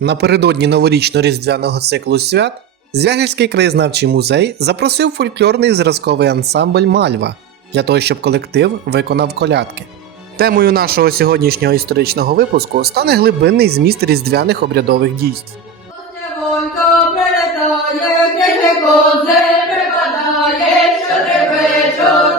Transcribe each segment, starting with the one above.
Напередодні новорічно-різдвяного циклу свят Звягельський краєзнавчий музей запросив фольклорний зразковий ансамбль Мальва для того, щоб колектив виконав колядки. Темою нашого сьогоднішнього історичного випуску стане глибинний зміст різдвяних обрядових дійств. Козе, припадає, щедрий вечір,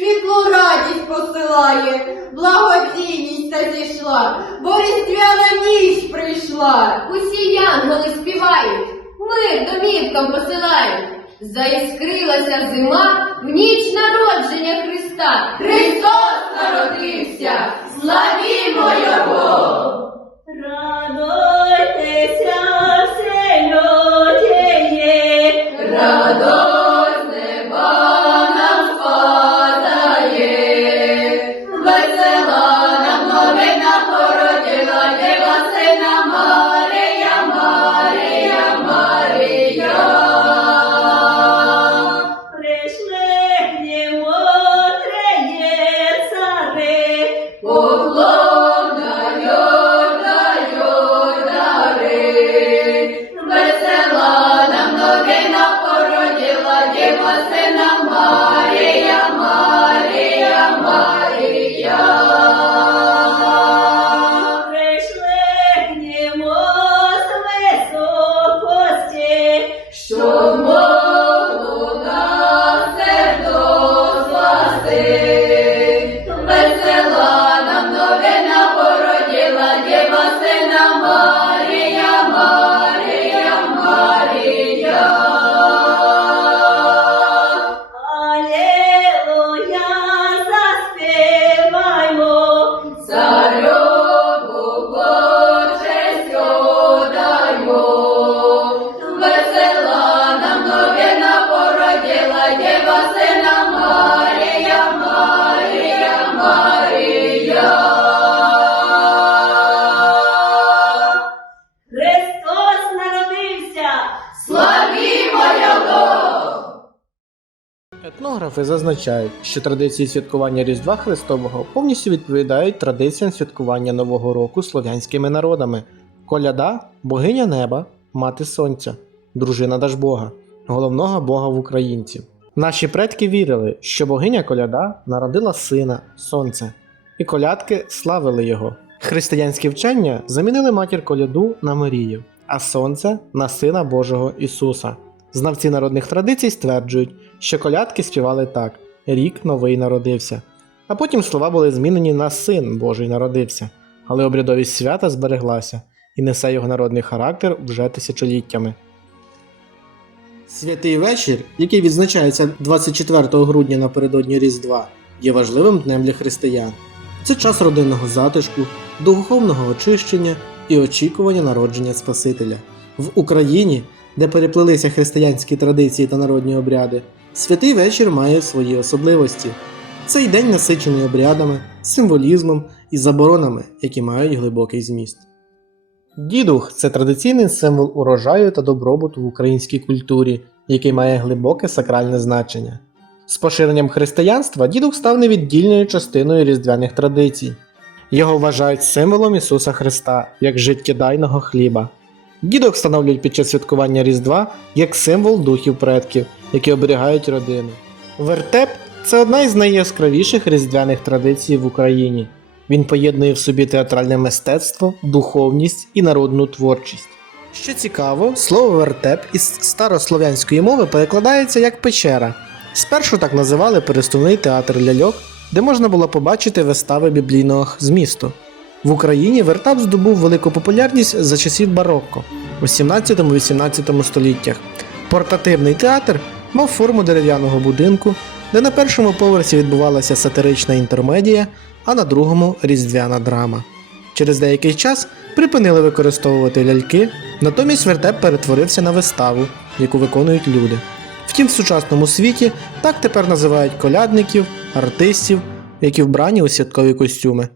світлу радість посилає, благодійність та зійшла, бо різдвяна ніч прийшла. Усі янголи співають, мир домівкам посилають. Заіскрилася зима в ніч народження Христа. Христос народився, славімо Його! Радуйтеся, Етнографи зазначають, що традиції святкування Різдва Христового повністю відповідають традиціям святкування Нового року слов'янськими народами. Коляда богиня неба, мати сонця, дружина Дажбога, головного бога в українців. Наші предки вірили, що богиня коляда народила сина сонце, і колядки славили його. Християнські вчення замінили матір коляду на Марію, а сонце на сина Божого Ісуса. Знавці народних традицій стверджують, що колядки співали так: рік новий народився. А потім слова були змінені на син Божий народився, але обрядовість свята збереглася і несе його народний характер вже тисячоліттями. Святий вечір, який відзначається 24 грудня напередодні Різдва, є важливим днем для християн. Це час родинного затишку, духовного очищення і очікування народження Спасителя. В Україні, де переплелися християнські традиції та народні обряди, святий вечір має свої особливості. Цей день насичений обрядами, символізмом і заборонами, які мають глибокий зміст. Дідух це традиційний символ урожаю та добробуту в українській культурі, який має глибоке сакральне значення. З поширенням християнства дідух став невіддільною частиною різдвяних традицій. Його вважають символом Ісуса Христа як життєдайного хліба. Дідух встановлюють під час святкування Різдва як символ духів предків, які оберігають родину. Вертеп це одна із найяскравіших різдвяних традицій в Україні. Він поєднує в собі театральне мистецтво, духовність і народну творчість. Що цікаво, слово вертеп із старослов'янської мови перекладається як печера. Спершу так називали переступний театр ляльок, де можна було побачити вистави біблійного змісту. В Україні вертап здобув велику популярність за часів барокко у 17-18 століттях. Портативний театр мав форму дерев'яного будинку, де на першому поверсі відбувалася сатирична інтермедія, а на другому різдвяна драма. Через деякий час припинили використовувати ляльки, натомість вертеп перетворився на виставу, яку виконують люди. Втім, в сучасному світі так тепер називають колядників, артистів, які вбрані у святкові костюми.